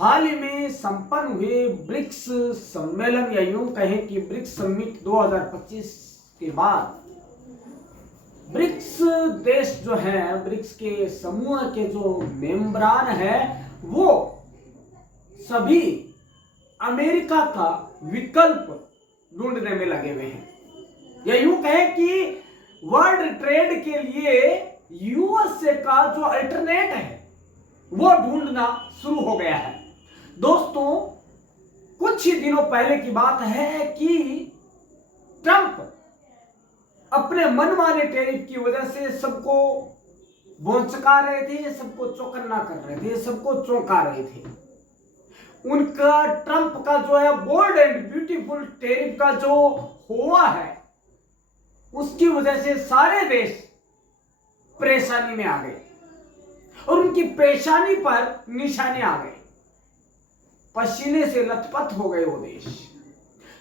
हाल ही में संपन्न हुए ब्रिक्स सम्मेलन या यूं कहें कि ब्रिक्स समिट 2025 के बाद ब्रिक्स देश जो हैं, ब्रिक्स के समूह के जो मेंबरान हैं, वो सभी अमेरिका का विकल्प ढूंढने में लगे हुए हैं। या यूं कहें कि वर्ल्ड ट्रेड के लिए यूएसए का जो अल्टरनेट है वो ढूंढना शुरू हो गया है। दोस्तों, कुछ ही दिनों पहले की बात है कि ट्रंप अपने मनमाने टैरिफ की वजह से सबको भौंचका रहे थे, सबको चौकन्ना कर रहे थे, सबको चौंका रहे थे। उनका ट्रंप का जो है बोल्ड एंड ब्यूटीफुल टैरिफ का जो हुआ है, उसकी वजह से सारे देश परेशानी में आ गए और उनकी परेशानी पर निशाने आ गए, पसीने से लथपथ हो गए वो देश।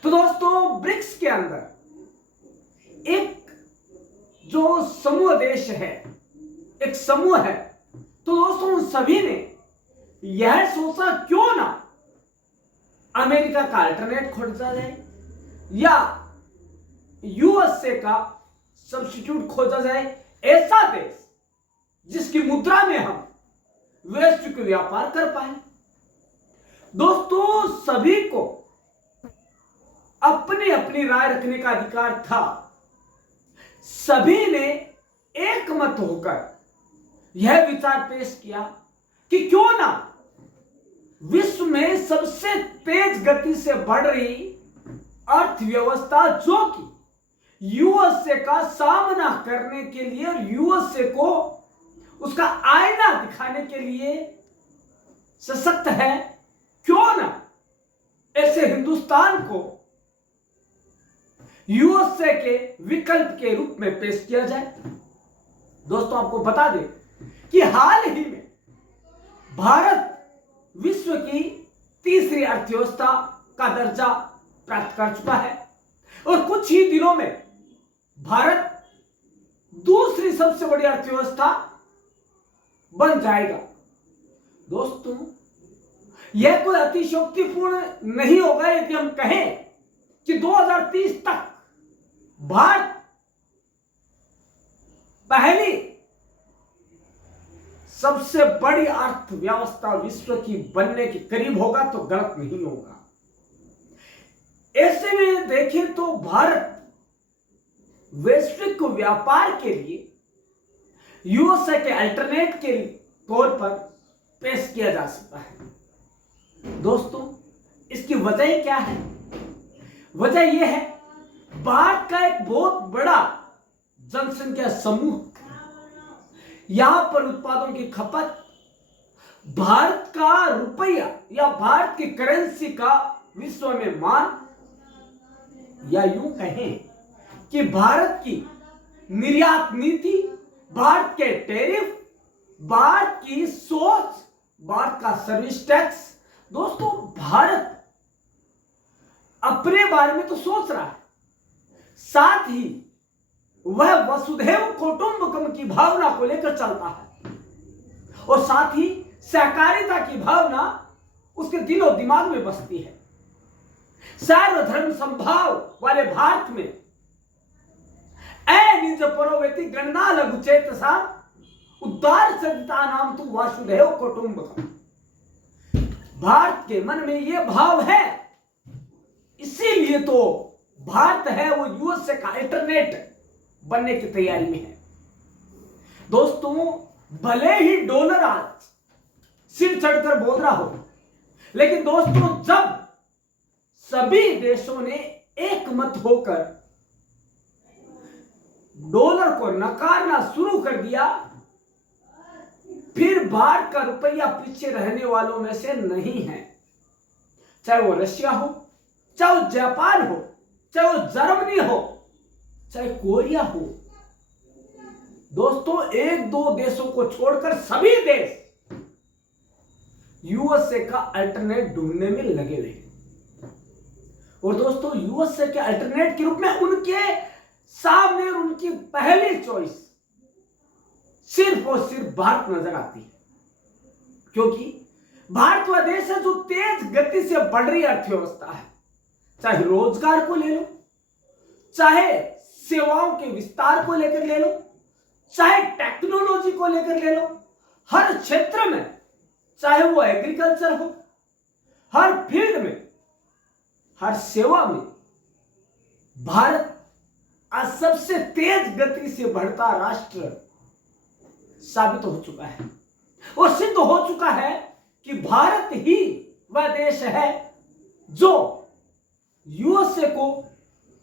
तो दोस्तों, ब्रिक्स के अंदर एक जो समूह देश है, एक समूह है, तो दोस्तों उन सभी ने यह सोचा क्यों ना अमेरिका का अल्टरनेट खोजा जाए या यूएसए का सब्स्टिट्यूट खोजा जाए, ऐसा देश जिसकी मुद्रा में हम वैश्विक व्यापार कर पाए। दोस्तों, सभी को अपनी अपनी राय रखने का अधिकार था। सभी ने एक मत होकर यह विचार पेश किया कि क्यों ना विश्व में सबसे तेज गति से बढ़ रही अर्थव्यवस्था, जो कि यूएसए का सामना करने के लिए और यूएसए को उसका आईना दिखाने के लिए सशक्त है, क्यों ना ऐसे हिंदुस्तान को यूएसए के विकल्प के रूप में पेश किया जाए। दोस्तों, आपको बता दें कि हाल ही में भारत विश्व की तीसरी अर्थव्यवस्था का दर्जा प्राप्त कर चुका है और कुछ ही दिनों में भारत दूसरी सबसे बड़ी अर्थव्यवस्था बन जाएगा। दोस्तों, यह कोई अतिशयोक्तिपूर्ण नहीं होगा यदि हम कहें कि 2030 तक भारत पहली सबसे बड़ी अर्थव्यवस्था विश्व की बनने के करीब होगा तो गलत नहीं होगा। ऐसे में देखें तो भारत वैश्विक व्यापार के लिए यूएसए के अल्टरनेट के तौर पर पेश किया जा सकता है। दोस्तों, इसकी वजह क्या है? वजह यह है, भारत का एक बहुत बड़ा जनसंख्या समूह, यहां पर उत्पादों की खपत, भारत का रुपया या भारत की करेंसी का विश्व में मान, या यूं कहें कि भारत की निर्यात नीति, भारत के टैरिफ, भारत की सोच, भारत का सर्विस टैक्स। दोस्तों, भारत अपने बारे में तो सोच रहा है, साथ ही वह वसुधैव कुटुंबकम की भावना को लेकर चलता है और साथ ही सहकारिता की भावना उसके दिलो दिमाग में बसती है। सर्वधर्म संभाव वाले भारत में निज परोवेति गणना लघु चेतसा उद्धार सविता नाम तू वासुदेव कुटुंबकम। भारत के मन में यह भाव है, इसीलिए तो भारत है वो यूएसए का अल्टरनेट बनने की तैयारी में है। दोस्तों, भले ही डॉलर आज सिर चढ़कर बोल रहा हो, लेकिन दोस्तों जब सभी देशों ने एक मत होकर डॉलर को नकारना शुरू कर दिया, फिर भारत का रुपया पीछे रहने वालों में से नहीं है। चाहे वो रशिया हो, चाहे वो जापान हो, चाहे वो जर्मनी हो, चाहे कोरिया हो। दोस्तों, एक दो देशों को छोड़कर सभी देश यूएसए का अल्टरनेट ढूंढने में लगे हुए हैं। और दोस्तों, यूएसए के अल्टरनेट के रूप में उनके सामने उनकी पहली चॉइस सिर्फ और सिर्फ भारत नजर आती है, क्योंकि भारत वह देश है जो तेज गति से बढ़ रही अर्थव्यवस्था है। चाहे रोजगार को ले लो, चाहे सेवाओं के विस्तार को लेकर ले लो, चाहे टेक्नोलॉजी को लेकर ले लो, हर क्षेत्र में, चाहे वो एग्रीकल्चर हो, हर फील्ड में, हर सेवा में भारत आज सबसे तेज गति से बढ़ता राष्ट्र साबित हो चुका है और सिद्ध हो चुका है कि भारत ही वह देश है जो यूएसए को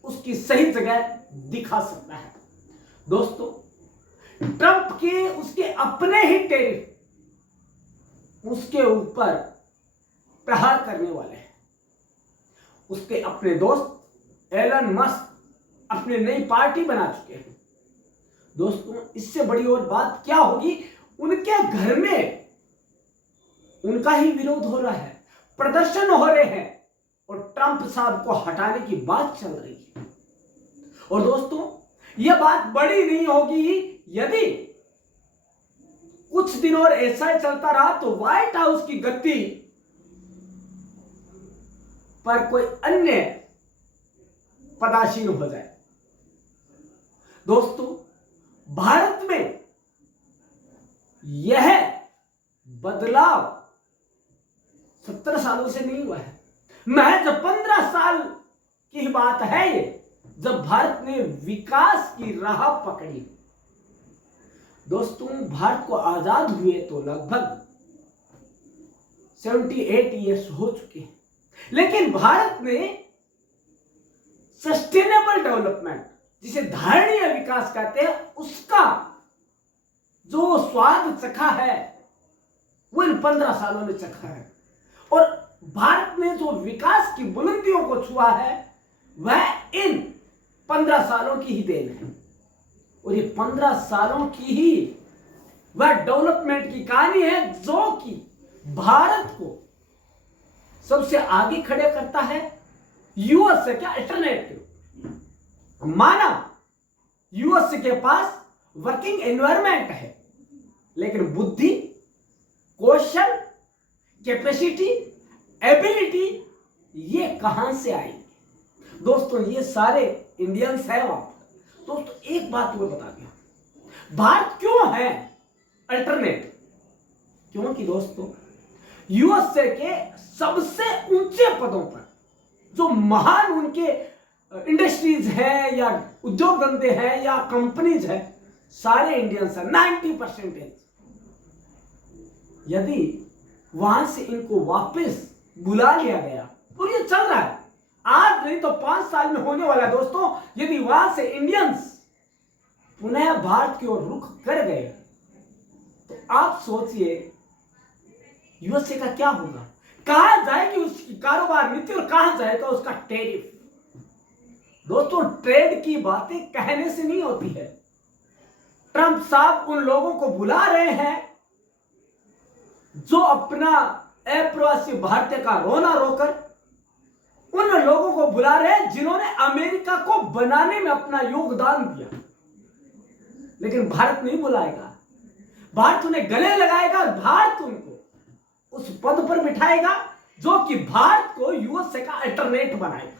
उसकी सही जगह दिखा सकता है। दोस्तों, ट्रंप के उसके अपने ही टैरिफ उसके ऊपर प्रहार करने वाले हैं। उसके अपने दोस्त एलन मस्क अपनी नई पार्टी बना चुके हैं। दोस्तों, इससे बड़ी और बात क्या होगी, उनके घर में उनका ही विरोध हो रहा है, प्रदर्शन हो रहे हैं और ट्रंप साहब को हटाने की बात चल रही है। और दोस्तों, यह बात बड़ी नहीं होगी यदि कुछ दिन और ऐसा ही चलता रहा तो व्हाइट हाउस की गद्दी पर कोई अन्य पदासीन हो जाए। दोस्तों, भारत में यह बदलाव 70 सालों से नहीं हुआ है, महज 15 साल की बात है ये, जब भारत ने विकास की राह पकड़ी। दोस्तों, भारत को आजाद हुए तो लगभग 78 ईयर्स हो चुके हैं, लेकिन भारत ने सस्टेनेबल डेवलपमेंट, जिसे धारणीय विकास कहते हैं, उसका जो स्वाद चखा है वो इन 15 सालों में चखा है। और भारत ने जो विकास की बुलंदियों को छुआ है वह इन 15 सालों की ही देन है। और ये 15 सालों की ही वह डेवलपमेंट की कहानी है जो कि भारत को सबसे आगे खड़े करता है यूएसए के अल्टरनेटिव। माना यूएसए के पास वर्किंग एनवायरनमेंट है, लेकिन बुद्धि, कौशल, कैपेसिटी, एबिलिटी ये कहां से आई? दोस्तों, ये सारे इंडियंस हैं वहां पर। दोस्तों, एक बात मैं बता दिया, भारत क्यों है अल्टरनेटिव? क्योंकि दोस्तों, यूएसए के सबसे ऊंचे पदों पर जो महान उनके इंडस्ट्रीज है या उद्योग धंधे हैं या कंपनीज है, सारे इंडियंस हैं, 90%। यदि वहां से इनको वापस बुला लिया गया, और ये चल रहा है, आज नहीं तो 5 साल में होने वाला है दोस्तों, यदि वहां से इंडियंस पुनः भारत की ओर रुख कर गए तो आप सोचिए यूएसए का क्या होगा, कहां जाएगी उसकी कारोबार नीति और कहां जाएगा उसका टैरिफ। दोस्तों, ट्रेड की बातें कहने से नहीं होती है। ट्रंप साहब उन लोगों को बुला रहे हैं जो अपना अप्रवासी भारतीय का रोना रोकर, उन लोगों को बुला रहे हैं जिन्होंने अमेरिका को बनाने में अपना योगदान दिया। लेकिन भारत नहीं बुलाएगा, भारत उन्हें गले लगाएगा और भारत उनको उस पद पर बिठाएगा जो कि भारत को यूएसए का अल्टरनेट बनाएगा।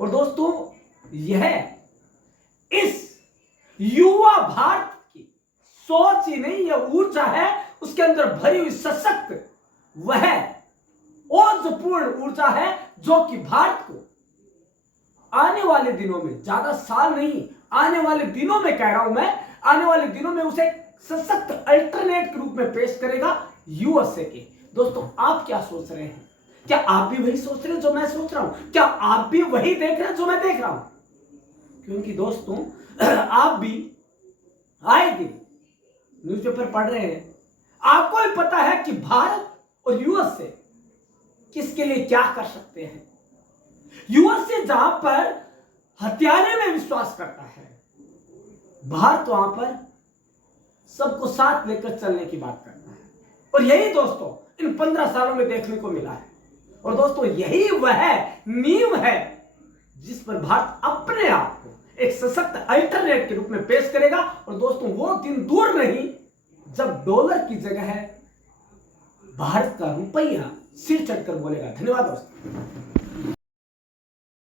और दोस्तों, यह इस युवा भारत की सोच ही नहीं, यह ऊर्जा है उसके अंदर भरी हुई सशक्त, वह ओजपूर्ण ऊर्जा है जो कि भारत को आने वाले दिनों में, ज्यादा साल नहीं, आने वाले दिनों में कह रहा हूं मैं, आने वाले दिनों में उसे सशक्त अल्टरनेट के रूप में पेश करेगा यूएसए के। दोस्तों, आप क्या सोच रहे हैं? क्या आप भी वही सोच रहे हैं जो मैं सोच रहा हूं? क्या आप भी वही देख रहे हैं जो मैं देख रहा हूं? क्योंकि दोस्तों, आप भी आए दिन न्यूज़पेपर पढ़ रहे हैं, आपको भी पता है कि भारत और यूएसए किसके लिए क्या कर सकते हैं। यूएसए जहां पर हथियाने में विश्वास करता है, भारत वहां पर सबको साथ लेकर चलने की बात करता है। और यही दोस्तों इन 15 सालों में देखने को मिला है। और दोस्तों, यही वह नींव है जिस पर भारत अपने आप को एक सशक्त अल्टरनेट के रूप में पेश करेगा। और दोस्तों, वो दिन दूर नहीं जब डॉलर की जगह भारत का रुपया सिर चढ़कर बोलेगा। धन्यवाद दोस्तों।